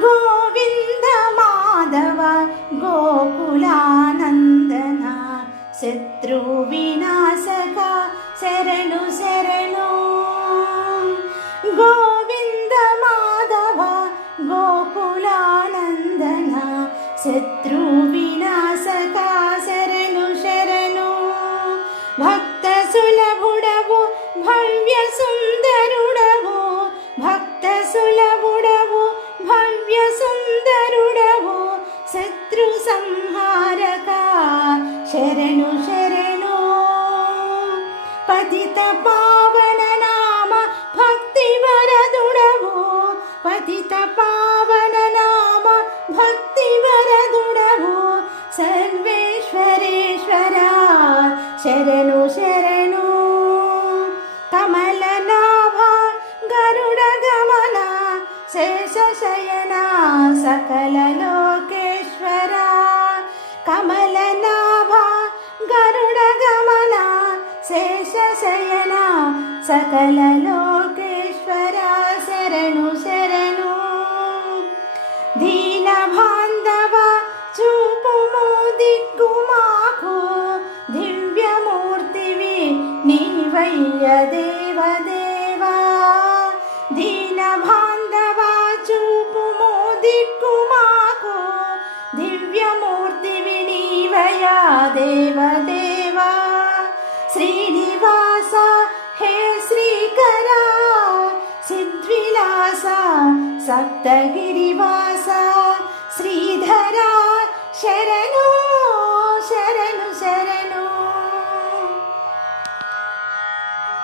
ಗೋವಿಂದ ಮಾಧವ ಗೋಕುಲಾನಂದನ ಶತ್ರು ವಿನಾಶಕ ಶರಣು ಶರಣು. ಗೋವಿಂದ ಮಾಧವ ಗೋಕುಲಾನಂದನ ಶತ್ರು ವಿನಾಶಕ ಶರಣು ಶರಣು. ಭಕ್ತ ಸುಲಭುಡವು ಭವ್ಯ ಸುಂದರುಡವು, ಭಕ್ತ ಸುಲಭುಡವು ಭವ್ಯ ಸುಂದರುಡವು, ಶತ್ರು ಸಂಹಾರಕ ಶರಣು ಶರಣು. ಪತಿತ ಪಾವನ ನಾಮ ಭಕ್ತಿ ವರದುಡವು, ಪತಿತ ಪಾವನ ನಾಮ ಭಕ್ತಿ ವರದುಡವು, ಸರ್ವೇಶ್ವರೇಶ್ವರ ಶರಣು ಶರಣು. ಕಮಲನಾಭ ಗರುಡ ಗಮನ ಶೇಷ ಶಯನ ಸಕಲ ಲೋಕೇಶ್ವರ. ಕಮಲನಾಭ ಗರುಡ ಗಮನ ಶೇಷ ಶಯನ ಸಕಲ ಲೋಕೇಶ್ವರ ಶರಣು ಶರಣು. ದೀನ ಬಾಂಧವ చూపు దిక్కు మాకు, దివ్య మూర్తివి నీవయ్య దేవదేవా. దీన బాంధవ చూపు దిక్కు మాకు, దివ్య మూర్తివి నీవయ్య దేవదేవా. శ్రీనివాస హే శ్రీకర సిద్విలాస సప్తగిరివాస శ్రీధర శరణ